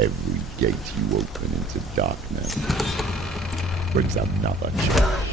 Every gate you open into darkness brings another change.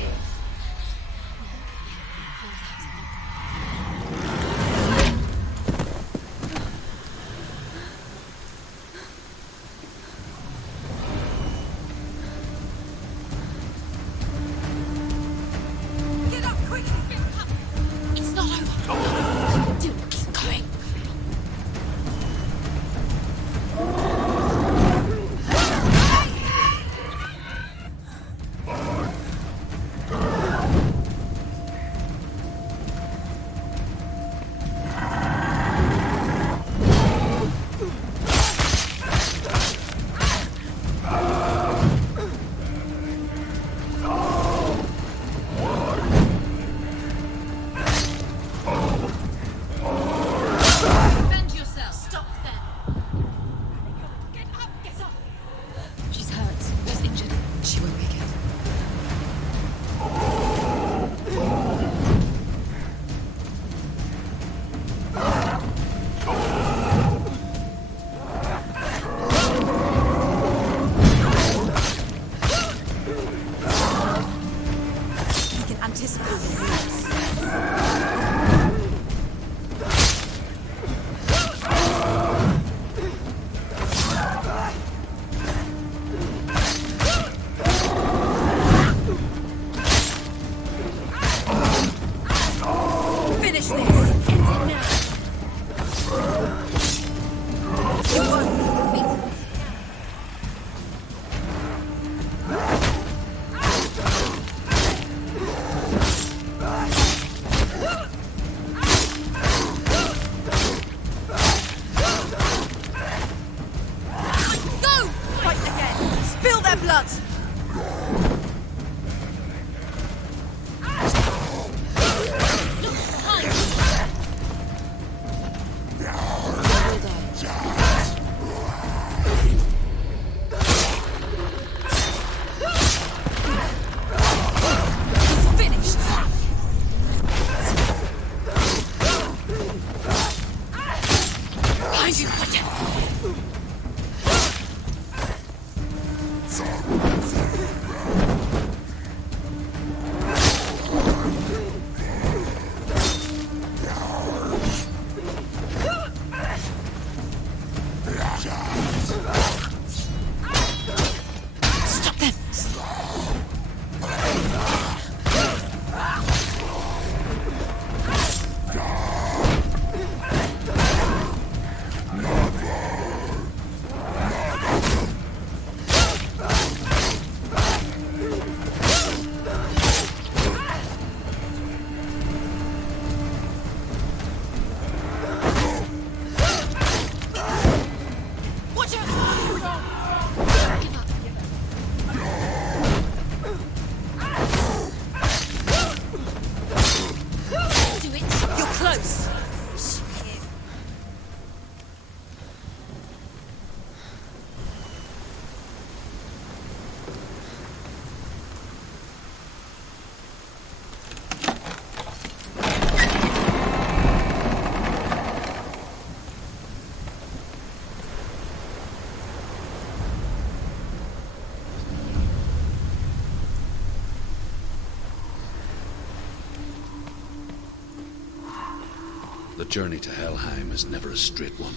The journey to Helheim is never a straight one.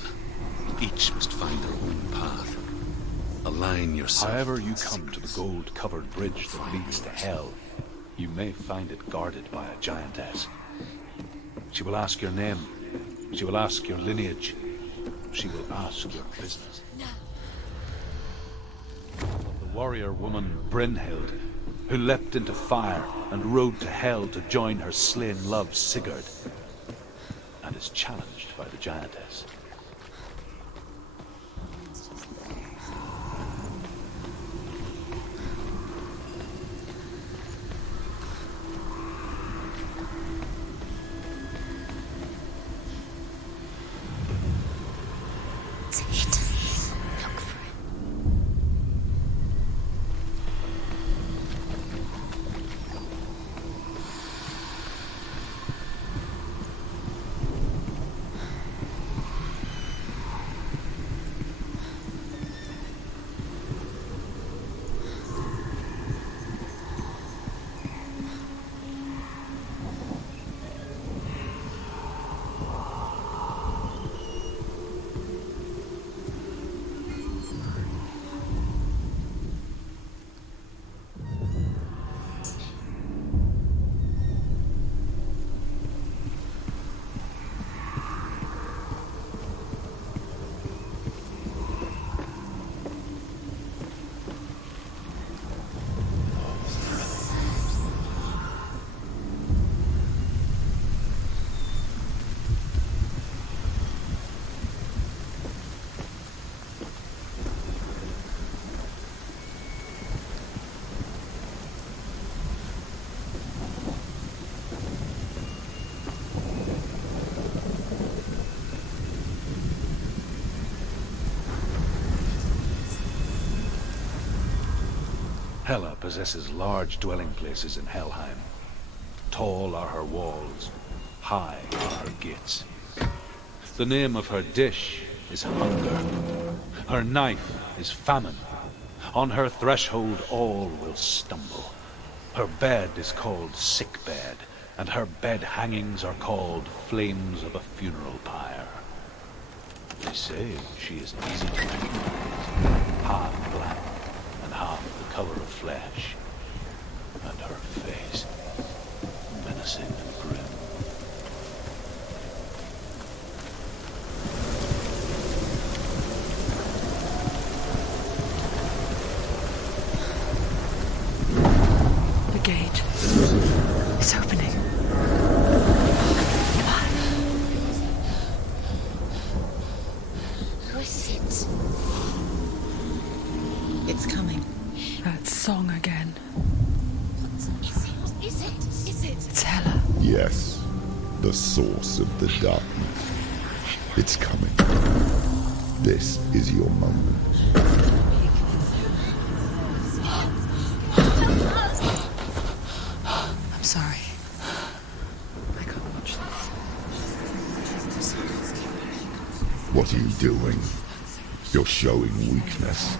Each must find their own path. Align yourself. However you come to the gold-covered bridge that leads to Hell, you may find it guarded by a giantess. She will ask your name. She will ask your lineage. She will ask your business. The warrior woman Brynhild, who leapt into fire and rode to Hell to join her slain love Sigurd, and is challenged by the giantess. Hela possesses large dwelling places in Helheim. Tall are her walls, high are her gates. The name of her dish is hunger. Her knife is famine. On her threshold all will stumble. Her bed is called sick bed, and her bed hangings are called flames of a funeral pyre. They say she is easy to recognize, half black and half the color of flesh, and her face menacing and grim. The gate is opening. It's coming. That song again. Is it? It's Hela. Yes, the source of the darkness. It's coming. This is your moment. I'm sorry. I can't watch this. What are you doing? You're showing weakness.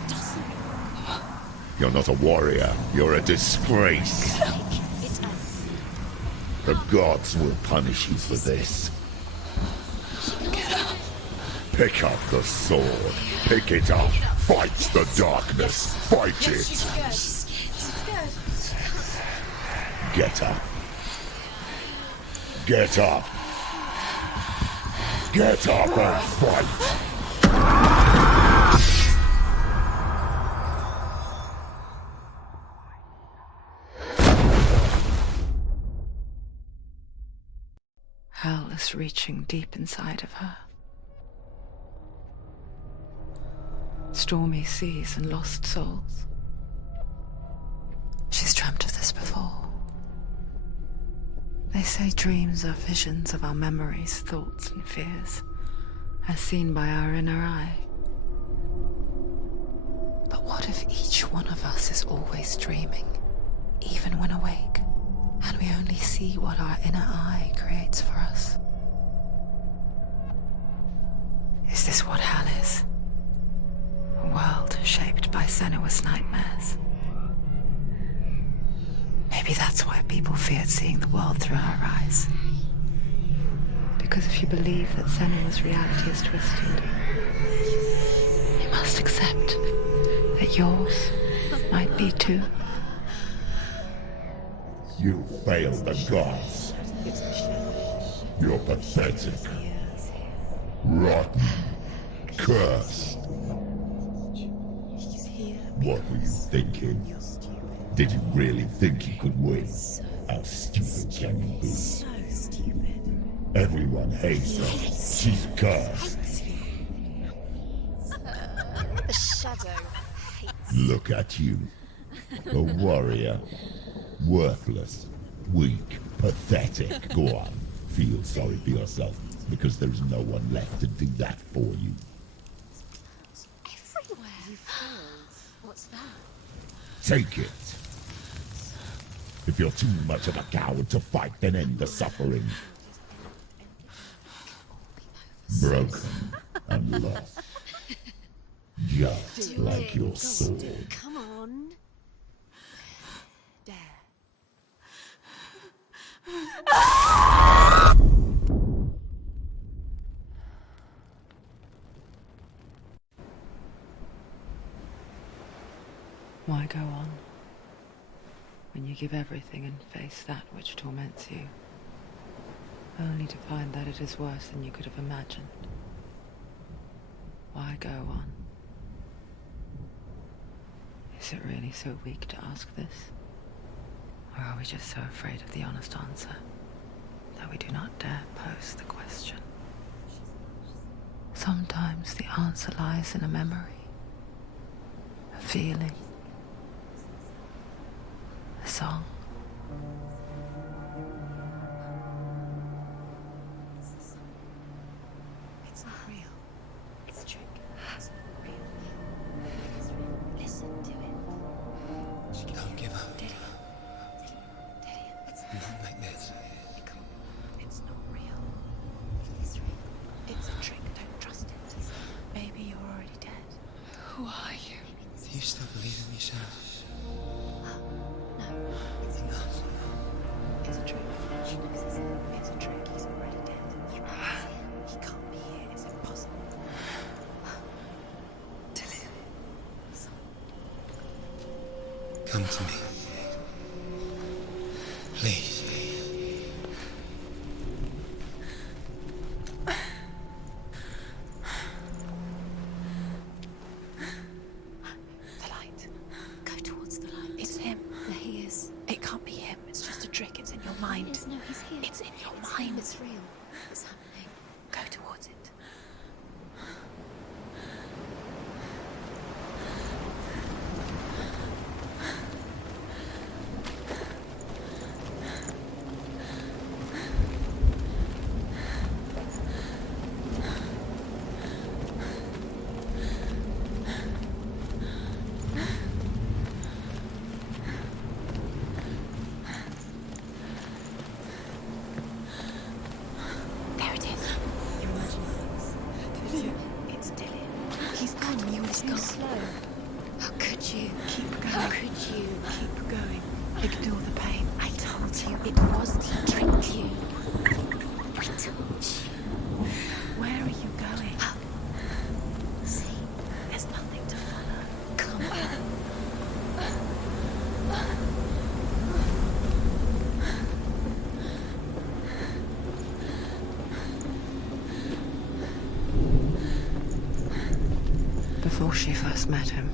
You're not a warrior. You're a disgrace. The gods will punish you for this. Pick up the sword. Pick it up. Fight the darkness. Fight it. Get up. Get up. Get up and fight. Hell is reaching deep inside of her. Stormy seas and lost souls. She's dreamt of this before. They say dreams are visions of our memories, thoughts and fears, as seen by our inner eye. But what if each one of us is always dreaming, even when awake, and we only see what our inner eye creates for us? Is this what hell is? A world shaped by Senua's nightmares. Maybe that's why people feared seeing the world through her eyes. Because if you believe that Senua's reality is twisted, you must accept that yours might be too. You failed the gods. You're pathetic. Rotten. Cursed. What were you thinking? Did you really think you could win? How stupid can you be? So stupid. Everyone hates her. She's cursed. The shadow hates. Look at you. A warrior. Worthless. Weak. Pathetic. Go on. Feel sorry for yourself, because there's no one left to do that for you. Everywhere. You failed. What's that? Take it. If you're too much of a coward to fight, then end the suffering. Broken and lost. Just like your sword. Come on. Dare. Why go on when you give everything and face that which torments you, only to find that it is worse than you could have imagined? Why go on? Is it really so weak to ask this? Or are we just so afraid of the honest answer that we do not dare pose the question? Sometimes the answer lies in a memory, a feeling, a song. It's not real. It's a trick. It's not real. It's real. Listen to it. Come to me. Please. The light. Go towards the light. It's him. There he is. It can't be him. It's just a trick. It's in your mind. Yes, no, he's here. It's in your It's mind. him. It's real. It's happening. Go towards it. There it is. You're imagining things. It's Dylan. He's gone. You Too slow. How could you? Keep going. How could you? Keep going. Ignore the pain. I told you it was to trick you. I told you. Where are you going? See, There's nothing to follow. come on. Before she first met him,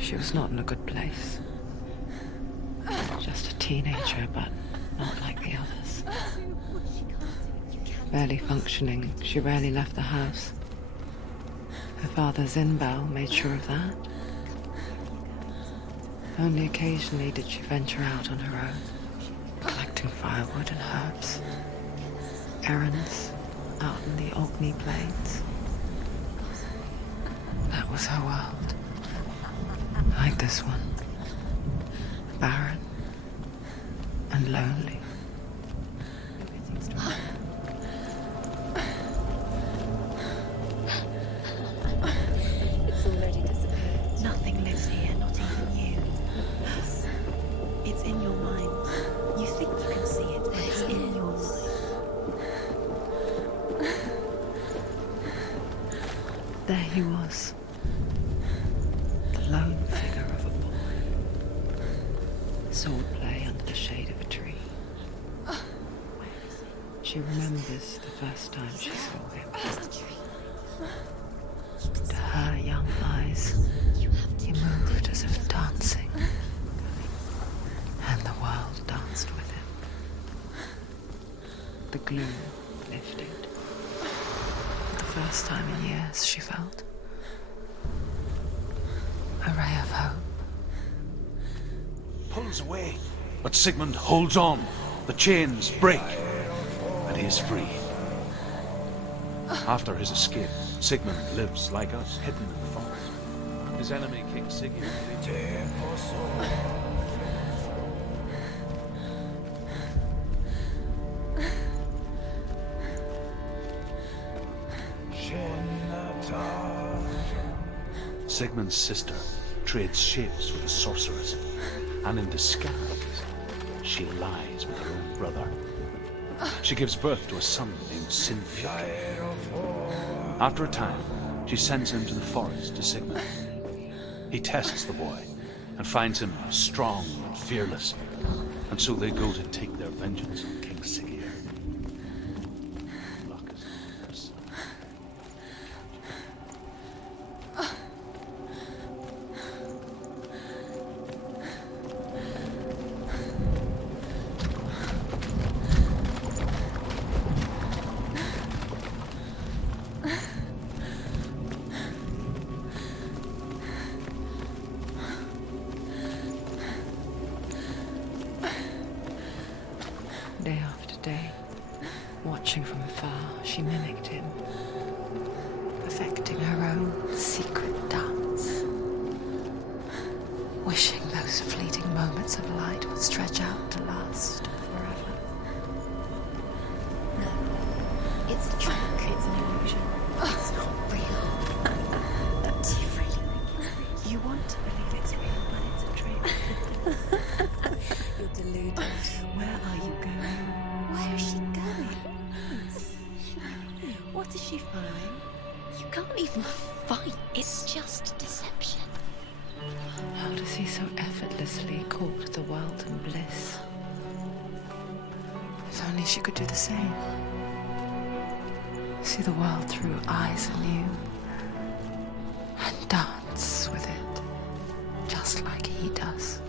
she was not in a good place. Just a teenager, but not like the others. You can. Barely functioning, she rarely left the house. Her father's Zinbao made sure of that. Only occasionally did she venture out on her own, collecting firewood and herbs. Errands out in the Orkney Plains. That was her world. Like this one. Barren and lonely. It's already disappeared. Nothing lives here, not even you. It's in your mind. You think you can see it, but it's in your mind. There he was. The lone figure of a boy. Swordplay under the shade of a tree. She remembers the first time she saw him. To her young eyes, he moved as if dancing. And the world danced with him. The gloom lifted. For the first time in years, she felt a ray of hope. Pulls away, but Sigmund holds on. The chains break, and he is free. After his escape, Sigmund lives like us, hidden in the forest. His enemy, King Sigue, Sigmund's sister trades shapes with a sorceress, and in disguise, she lies with her own brother. She gives birth to a son named Sinfjotli. After a time, she sends him to the forest to Sigmund. He tests the boy and finds him strong and fearless, and so they go to take their vengeance on King Sigue. Day after day, watching from afar, she mimicked him, perfecting her own secret dance, wishing those fleeting moments of light would stretch out to last forever. No, it's a trick. It's an illusion. It's not real. Do you really think it's real? You want to believe it's real, but it's a trick. You're deluded. Where are you going? Where is she going? What is she find? You can't even fight. It's just deception. How does he so effortlessly court the world and bliss? If only she could do the same. See the world through eyes anew and dance with it, just like he does.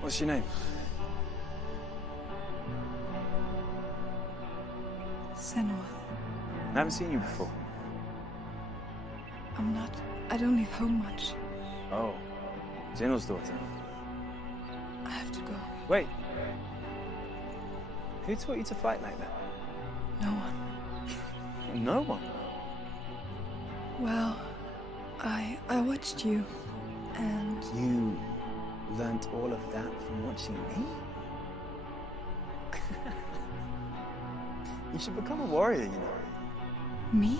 What's your name? Senua. I haven't seen you before. I'm not. I don't leave home much. Oh, Zeno's daughter. I have to go. Wait. Who taught you to fight like that? No one. No one. Well, I watched you, and You learnt all of that from watching me? You should become a warrior, you know. me?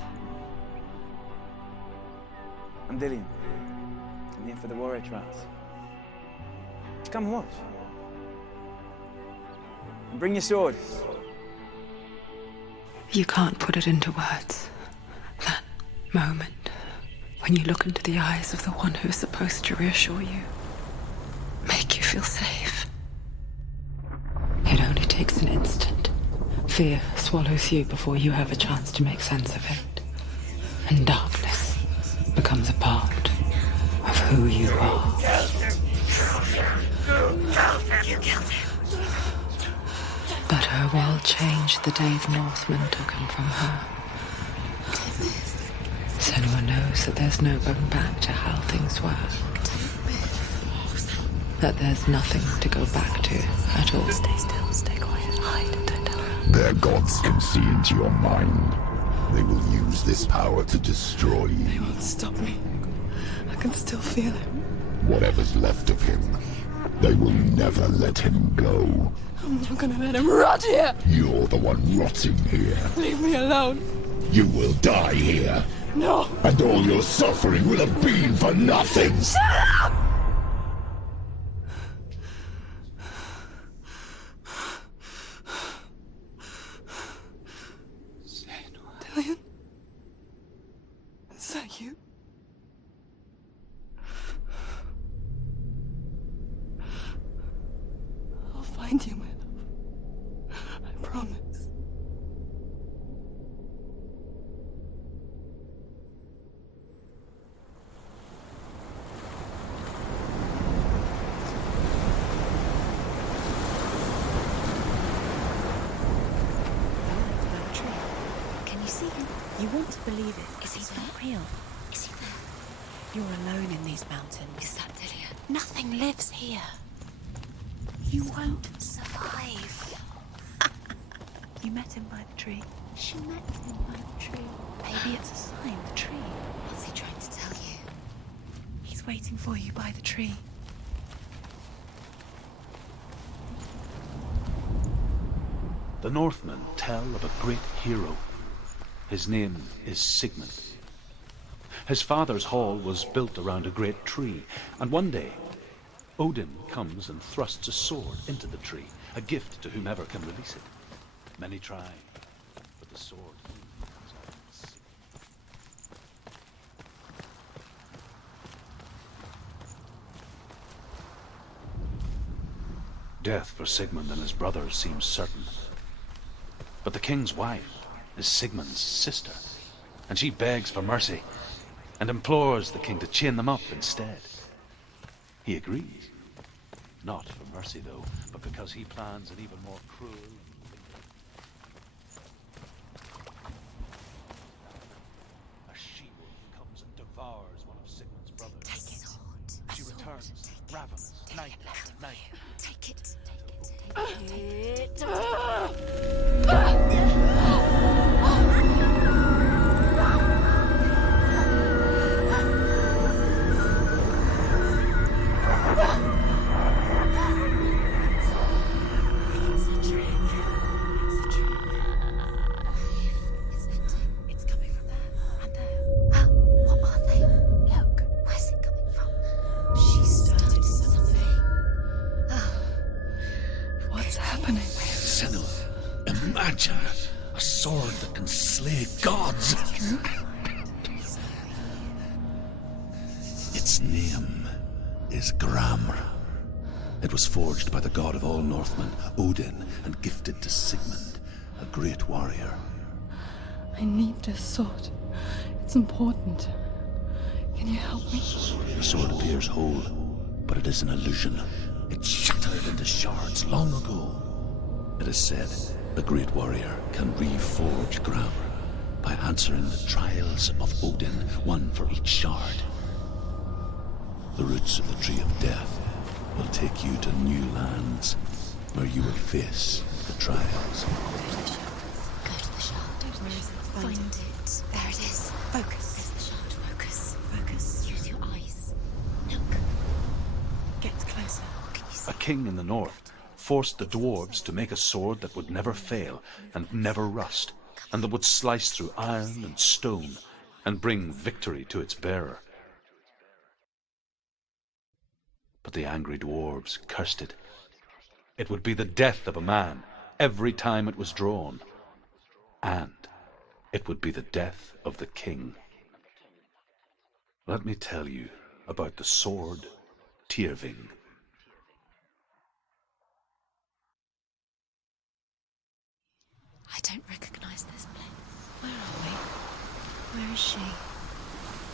I'm Dillian. I'm here for the warrior trials. Come and watch. And bring your sword. You can't put it into words. That moment when you look into the eyes of the one who's supposed to reassure you, make you feel safe. It only takes an instant. Fear swallows you before you have a chance to make sense of it. And darkness becomes a part of who you are. You killed him. But her world changed the day the Northmen took him from her. Senua knows that there's no going back to how things were. That there's nothing to go back to at all. Stay still, stay quiet, hide, don't tell her. Their gods can see into your mind. They will use this power to destroy They you. won't stop me. I can still feel him. Whatever's left of him, they will never let him go. I'm not gonna let him rot here. You're the one rotting here. Leave me alone. You will die here. No. And all your suffering will have been for nothing. Dillian? Is that you? I'll find you, my love. I promise. Can you see him? You want to believe it. Is he It's there? not real. Is he there? You're alone in these mountains. Is that Dillian? Nothing lives here. You won't survive. You met him by the tree. She met him by the tree. Maybe it's a sign, the tree. What's he trying to tell you? He's waiting for you by the tree. The Northmen tell of a great hero. His name is Sigmund. His father's hall was built around a great tree, and one day, Odin comes and thrusts a sword into the tree, a gift to whomever can release it. Many try, but the sword comes out of the sea. Death for Sigmund and his brothers seems certain. But the king's wife is Sigmund's sister, and she begs for mercy and implores the king to chain them up instead. He agrees. Not for mercy, though, but because he plans an even more cruel and a she-wolf comes and devours one of Sigmund's brothers. Take it. Sword. She returns, ravenous, night after night. Take it. Take it. Its name is Gramr. It was forged by the god of all Northmen, Odin, and gifted to Sigmund, a great warrior. I need this sword. It's important. Can you help me? The sword appears whole, but it is an illusion. It shattered into shards long ago. It is said a great warrior can reforge Gramr by answering the trials of Odin, one for each shard. The roots of the Tree of Death will take you to new lands where you will face the trials. Go to the shard. Where is it? Find it. There it is. Focus. There's the shard. Focus. Focus. Use your eyes. Look. Get closer. What can you see? A king in the north forced the dwarves to make a sword that would never fail and never rust, and that would slice through iron and stone and bring victory to its bearer. But the angry dwarves cursed it. It would be the death of a man every time it was drawn. And it would be the death of the king. Let me tell you about the sword Tyrving. I don't recognize this place. Where are we? Where is she?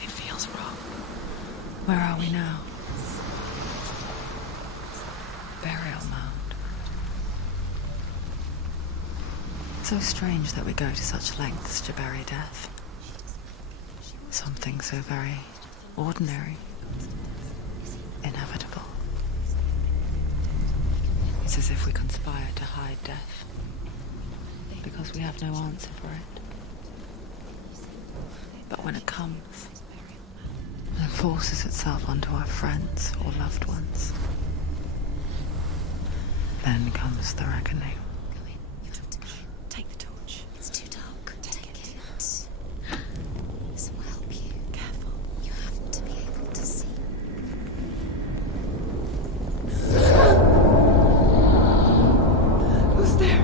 It feels wrong. Where are we now? Burial mound. So strange that we go to such lengths to bury death. Something so very ordinary, inevitable. It's as if we conspire to hide death, because we have no answer for it. But when it comes, and forces itself onto our friends or loved ones, then comes the reckoning. Go in. You have to go in. Take the torch. It's too dark. Take it. This will help you. Careful. You have to be able to see. Who's there?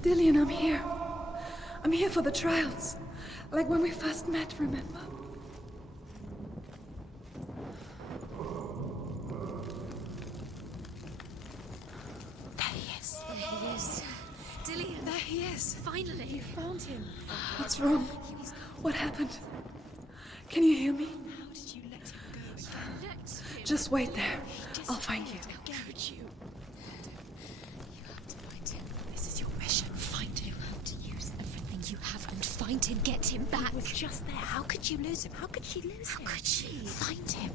Dillian, I'm here. I'm here for the trials. Like when we first met, remember? There he is. There he is. Dillian. There he is. Finally. You found him. What's wrong? What happened? Can you hear me? How did you let him go? Just wait there. I'll find you. How could you? You have to find him. This is your mission. Find him. You have to use everything you have and find him. Get him back. He was just there. How could you lose him? How could she lose How him? could she? Find him.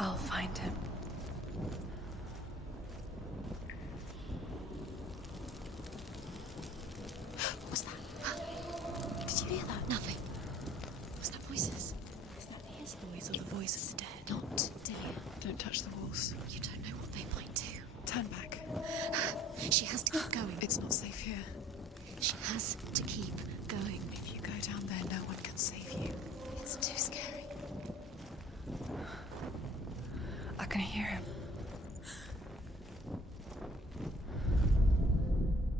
I'll find him. What was that? Did you hear that? Nothing. Was that voices? Is that his voice or the voice of the dead? Not Dillian. Don't touch the walls. You don't know what they might do. Turn back. She has to keep going. It's not safe here. She has to keep going. If you go down there, no one can save you. It's too scary. I can hear him.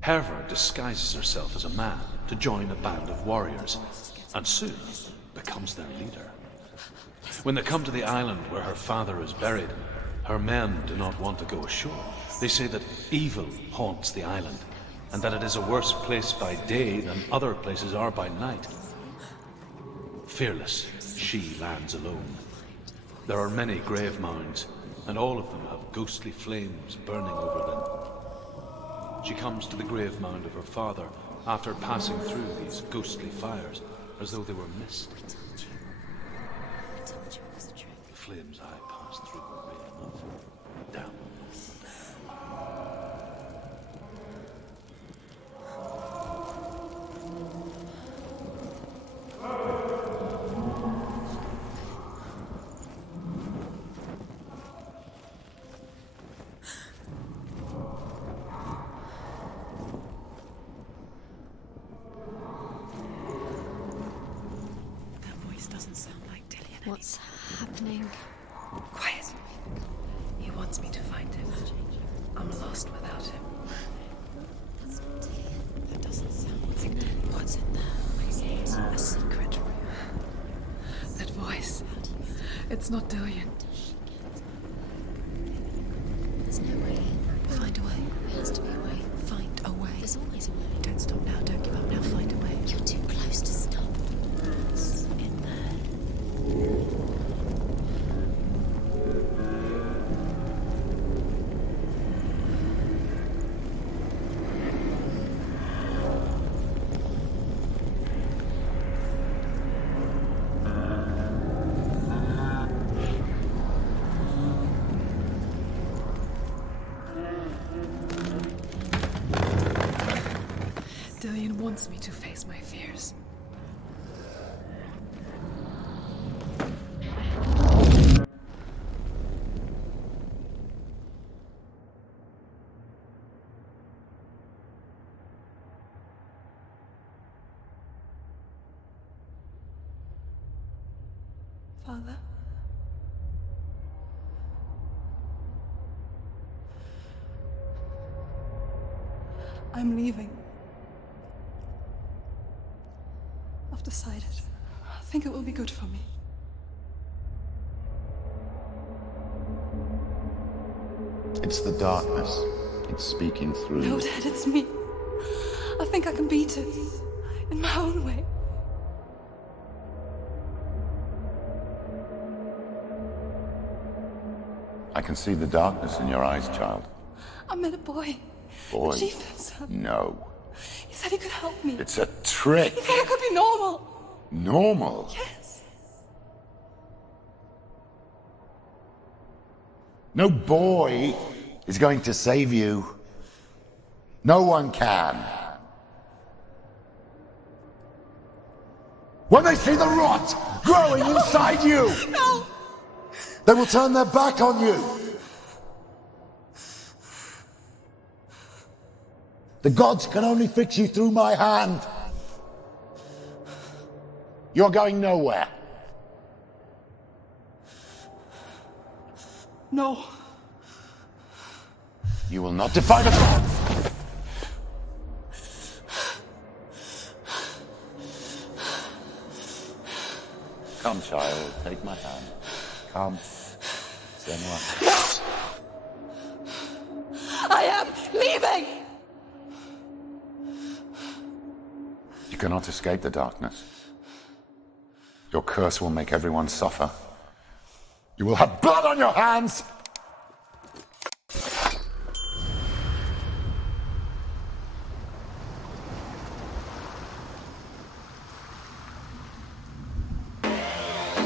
Herva disguises herself as a man to join a band of warriors, and soon becomes their leader. When they come to the island where her father is buried, her men do not want to go ashore. They say that evil haunts the island, and that it is a worse place by day than other places are by night. Fearless, she lands alone. There are many grave mounds, and all of them have ghostly flames burning over them. She comes to the grave mound of her father after passing through these ghostly fires, as though they were mist. I told you it was the truth. The flames I passed through were red enough. Down. What's happening? Quiet. He wants me to find him. I'm lost without him. That's not here. That doesn't sound. What's in there? What's in there? What is it? A secret room. That voice. It's not Dillian. There's no way in. Find a way. There has to be a way. Find a way. There's always a way. Don't stop now. Don't give up now. Find a way. You're too close to stop. What's in there? Dillian wants me to face my fears. Father? I'm leaving. I've decided. I think it will be good for me. It's the darkness. It's speaking through No, you. Dad, it's me. I think I can beat it. In my own way. I can see the darkness in your eyes, child. I met a boy. Boy. A chieftain's son. No. He said he could help me. It's a trick. He said I could be normal. Normal? Yes. No boy is going to save you. No one can. When they see the rot growing inside you, No! they will turn their back on you. The gods can only fix you through my hand. You're going nowhere. No. You will not defy the gods. Come, child, take my hand. Come. Senua. I am leaving! You cannot escape the darkness. Your curse will make everyone suffer. You will have blood on your hands!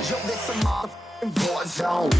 Yo, this a motherfucking war zone.